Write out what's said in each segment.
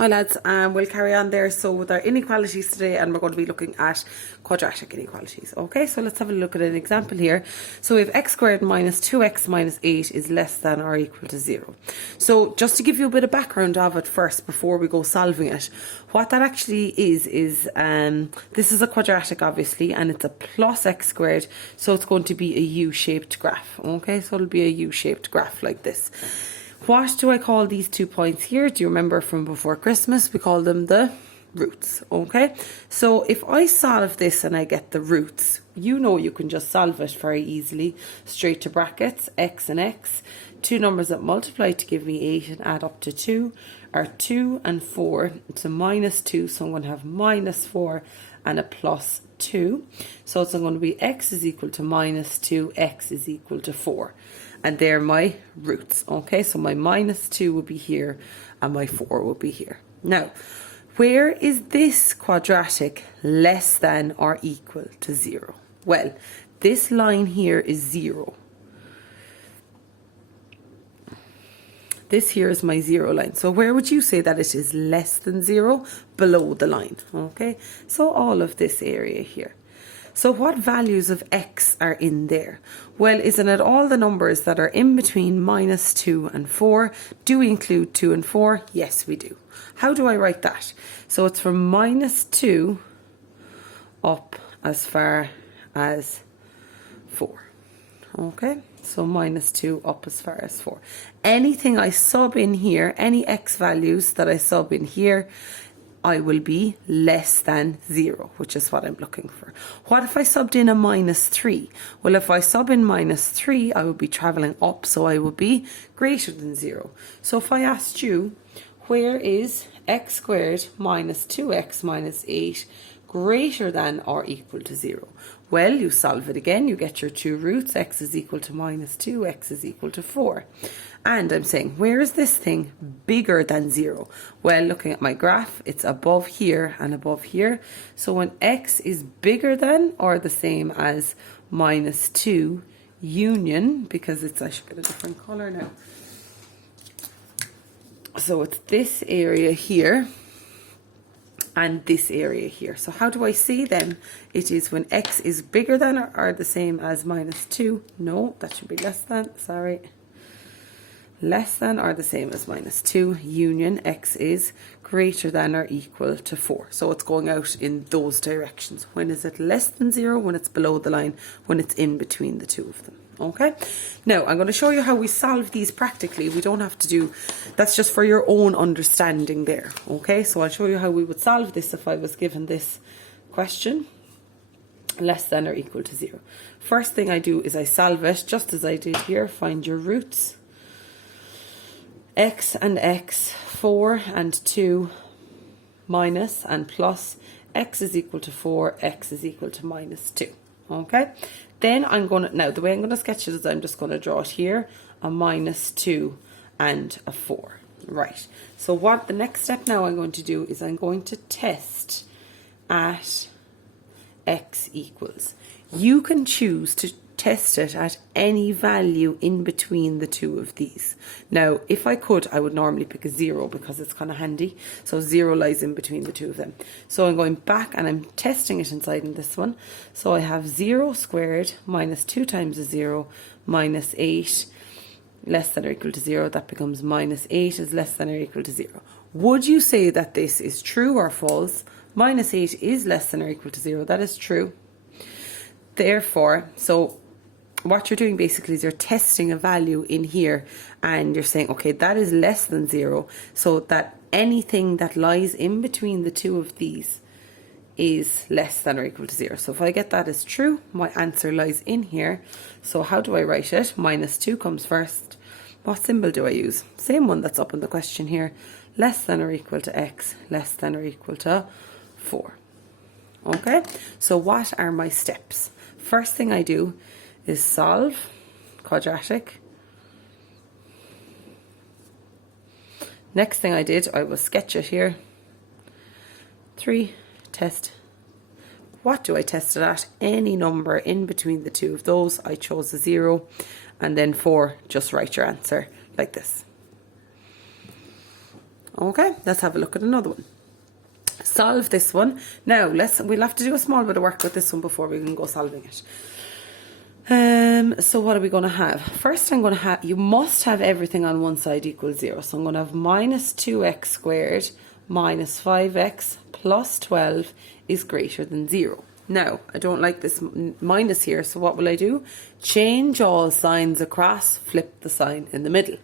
Hi lads, we'll carry on there. So with our inequalities today, and we're going to be looking at quadratic inequalities. Okay, so let's have a look at an example here. So we have x squared minus 2x minus 8 is less than or equal to 0. So just to give you a bit of background of it first before we go solving it, what that actually is this is a quadratic obviously, and it's a plus x squared, so it's going to be a U-shaped graph. Okay, so it'll be a U-shaped graph like this. What do I call these 2 points here? Do you remember from before Christmas? We call them the roots, okay? So if I solve this and I get the roots, you know you can just solve it very easily. Straight to brackets, x and x. Two numbers that multiply to give me 8 and add up to 2 are 2 and 4. It's a minus 2, so I'm going to have minus 4 and a plus 2. So it's going to be x is equal to minus 2, x is equal to 4. And they're my roots, okay? So my minus 2 will be here and my 4 will be here. Now, where is this quadratic less than or equal to 0? Well, this line here is 0. This here is my 0 line. So where would you say that it is less than 0? Below the line, okay? So all of this area here. So what values of x are in there? Well, isn't it all the numbers that are in between minus 2 and 4? Do we include 2 and 4? Yes, we do. How do I write that? So it's from minus 2 up as far as 4. Okay, so minus 2 up as far as 4. Anything I sub in here, any x values that I sub in here, I will be less than 0, which is what I'm looking for. What if I subbed in a minus 3? Well, if I sub in minus 3, I would be traveling up, so I would be greater than 0. So if I asked you, where is x squared minus 2x minus 8 greater than or equal to 0? Well, you solve it again, you get your two roots, x is equal to minus 2, x is equal to 4. And I'm saying, where is this thing bigger than 0? Well, looking at my graph, it's above here and above here. So when x is bigger than or the same as minus 2 union, because it's, I should get a different color now. So it's this area here and this area here. So how do I say then it is when x is bigger than or the same as minus 2? No, that should be less than, sorry. Less than or the same as minus 2 union x is greater than or equal to 4. So it's going out in those directions. When is it less than 0? When it's below the line, when it's in between the two of them. Okay, now I'm going to show you how we solve these practically. We don't have to do, that's just for your own understanding there. Okay, so I'll show you how we would solve this if I was given this question, less than or equal to 0. First thing I do is I solve it just as I did here. Find your roots, x and x, 4 and 2, minus and plus, x is equal to 4, x is equal to minus 2. Okay, then I'm going to, now the way I'm going to sketch it is I'm just going to draw it here, a minus 2 and a 4. Right, so what the next step now I'm going to do is I'm going to test at x equals. You can choose to test it at any value in between the two of these. Now, if I could, I would normally pick a 0 because it's kind of handy. So 0 lies in between the two of them. So I'm going back and I'm testing it inside in this one. So I have 0 squared minus 2 times a 0 minus 8 less than or equal to 0. That becomes minus 8 is less than or equal to 0. Would you say that this is true or false? Minus 8 is less than or equal to 0. That is true. Therefore, so what you're doing basically is you're testing a value in here and you're saying, okay, that is less than 0, so that anything that lies in between the two of these is less than or equal to 0. So if I get that as true, my answer lies in here. So how do I write it? Minus 2 comes first. What symbol do I use? Same one that's up in the question here. Less than or equal to x, less than or equal to 4. Okay, so what are my steps? First thing I do is solve quadratic. Next thing I did, I will sketch it here. 3, test. What do I test it at? Any number in between the two of those. I chose a 0. And then 4, just write your answer like this. Okay, let's have a look at another one. Solve this one. Now, we'll have to do a small bit of work with this one before we can go solving it. So what are we going to have? First, I'm going to have, you must have everything on one side equals 0. So I'm going to have minus 2x squared minus 5x plus 12 is greater than 0. Now, I don't like this minus here, so what will I do? Change all signs across, flip the sign in the middle.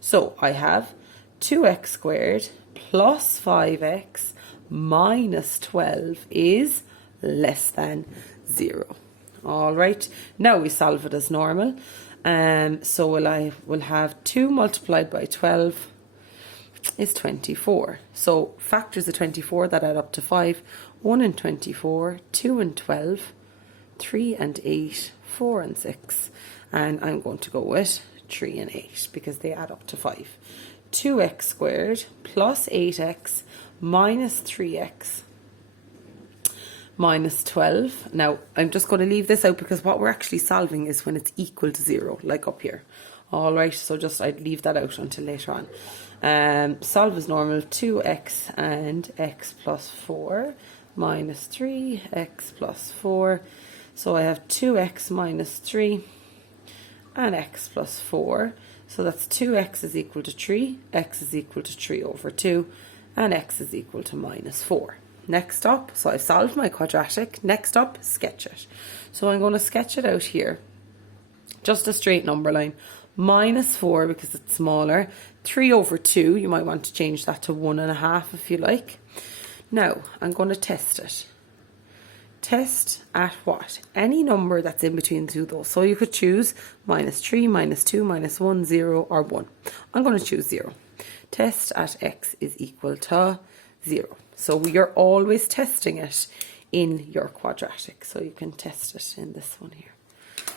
So I have 2x squared plus 5x minus 12 is less than 0. All right, now we solve it as normal. So we'll have 2 multiplied by 12 is 24. So factors of 24 that add up to 5. 1 and 24, 2 and 12, 3 and 8, 4 and 6. And I'm going to go with 3 and 8 because they add up to 5. 2x squared plus 8x minus 3x minus 12. Now, I'm just going to leave this out because what we're actually solving is when it's equal to 0, like up here. All right, so just I'd leave that out until later on. Solve as normal, 2x and x plus 4 minus 3, x plus 4. So I have 2x minus 3 and x plus 4. So that's 2x is equal to 3, x is equal to 3 over 2, and x is equal to minus 4. Next up, so I've solved my quadratic. Next up, sketch it. So I'm going to sketch it out here. Just a straight number line. Minus 4 because it's smaller. 3 over 2, you might want to change that to 1.5 if you like. Now, I'm going to test it. Test at what? Any number that's in between the two of those. So you could choose minus 3, minus 2, minus 1, 0, or 1. I'm going to choose 0. Test at x is equal to 0. So you're always testing it in your quadratic. So you can test it in this one here.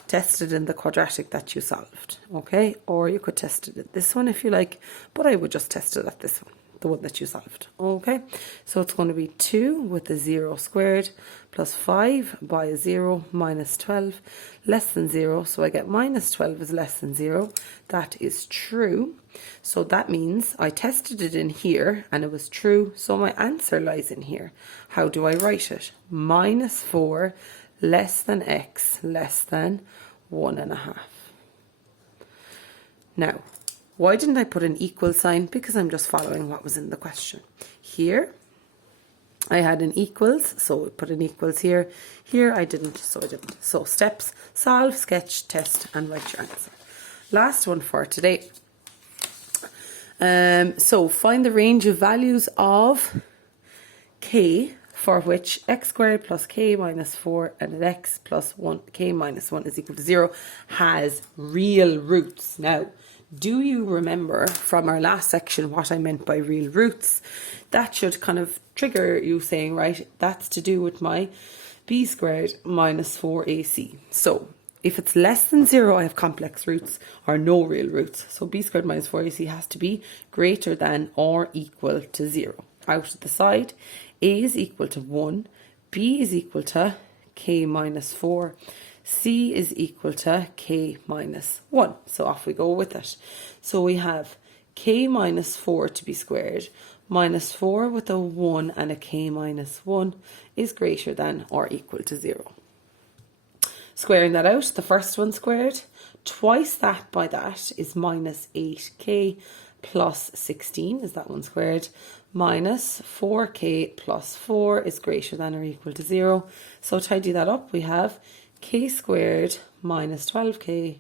Test it in the quadratic that you solved, okay? Or you could test it at this one if you like, but I would just test it at this one, the one that you solved, okay? So it's going to be 2 with a 0 squared plus 5 by a 0 minus 12 less than 0. So I get minus 12 is less than 0. That is true. So that means I tested it in here and it was true. So my answer lies in here. How do I write it? Minus 4 less than x less than 1.5. Now, why didn't I put an equal sign? Because I'm just following what was in the question. Here, I had an equals, so I put an equals here. Here, I didn't, so I didn't. So steps, solve, sketch, test, and write your answer. Last one for today. So find the range of values of k for which x squared plus k minus 4 and x plus 1 k minus 1 is equal to 0 has real roots. Now, do you remember from our last section what I meant by real roots? That should kind of trigger you saying, right, that's to do with my b squared minus 4ac. So if it's less than 0, I have complex roots or no real roots. So b squared minus 4ac has to be greater than or equal to 0. Out of the side, a is equal to 1, b is equal to k minus 4, c is equal to k minus 1. So off we go with it. So we have k minus 4 to be squared, minus 4 with a 1 and a k minus 1 is greater than or equal to 0. Squaring that out, the first one squared, twice that by that is minus 8k plus 16, is that one squared, minus 4k plus 4 is greater than or equal to 0. So tidy that up, we have k squared minus 12k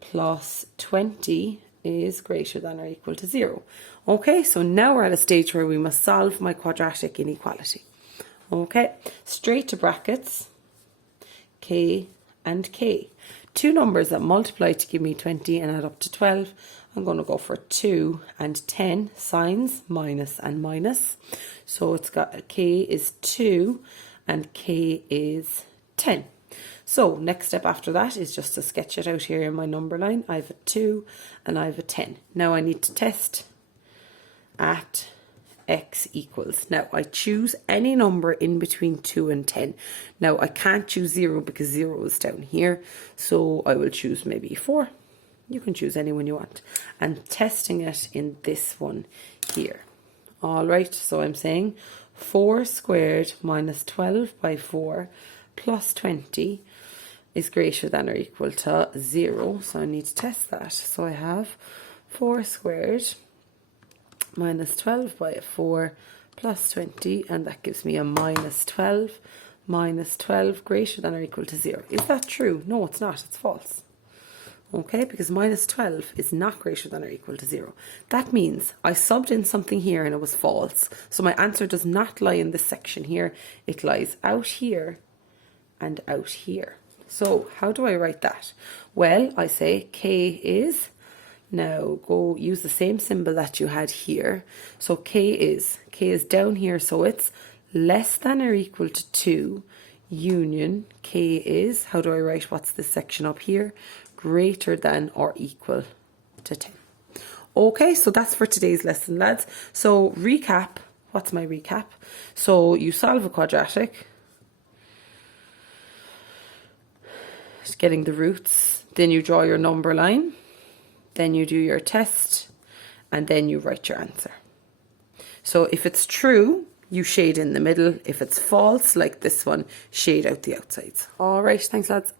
plus 20 is greater than or equal to 0. Okay, so now we're at a stage where we must solve my quadratic inequality. Okay, straight to brackets, k and k. Two numbers that multiply to give me 20 and add up to 12. I'm going to go for 2 and 10 signs, minus and minus. So it's got k is 2 and k is 10. So next step after that is just to sketch it out here in my number line. I have a 2 and I have a 10. Now I need to test at x equals. Now I choose any number in between 2 and 10. Now I can't choose 0 because 0 is down here. So I will choose maybe 4. You can choose any one you want. And testing it in this one here. All right, so I'm saying 4 squared minus 12 by 4 plus 20 is greater than or equal to 0. So I need to test that. So I have 4 squared minus 12 by 4 plus 20, and that gives me a minus 12 greater than or equal to 0. Is that true? No, it's not. It's false. Okay, because minus 12 is not greater than or equal to 0. That means I subbed in something here and it was false. So my answer does not lie in this section here. It lies out here and out here. So how do I write that? Well, I say K is, now go use the same symbol that you had here. So K is down here, so it's less than or equal to 2 union K is, how do I write what's this section up here? Greater than or equal to 10. Okay, so that's for today's lesson, lads. So recap, what's my recap? So you solve a quadratic, getting the roots, then you draw your number line, then you do your test, and then you write your answer. So if it's true, you shade in the middle. If it's false, like this one, shade out the outsides. All right, thanks lads.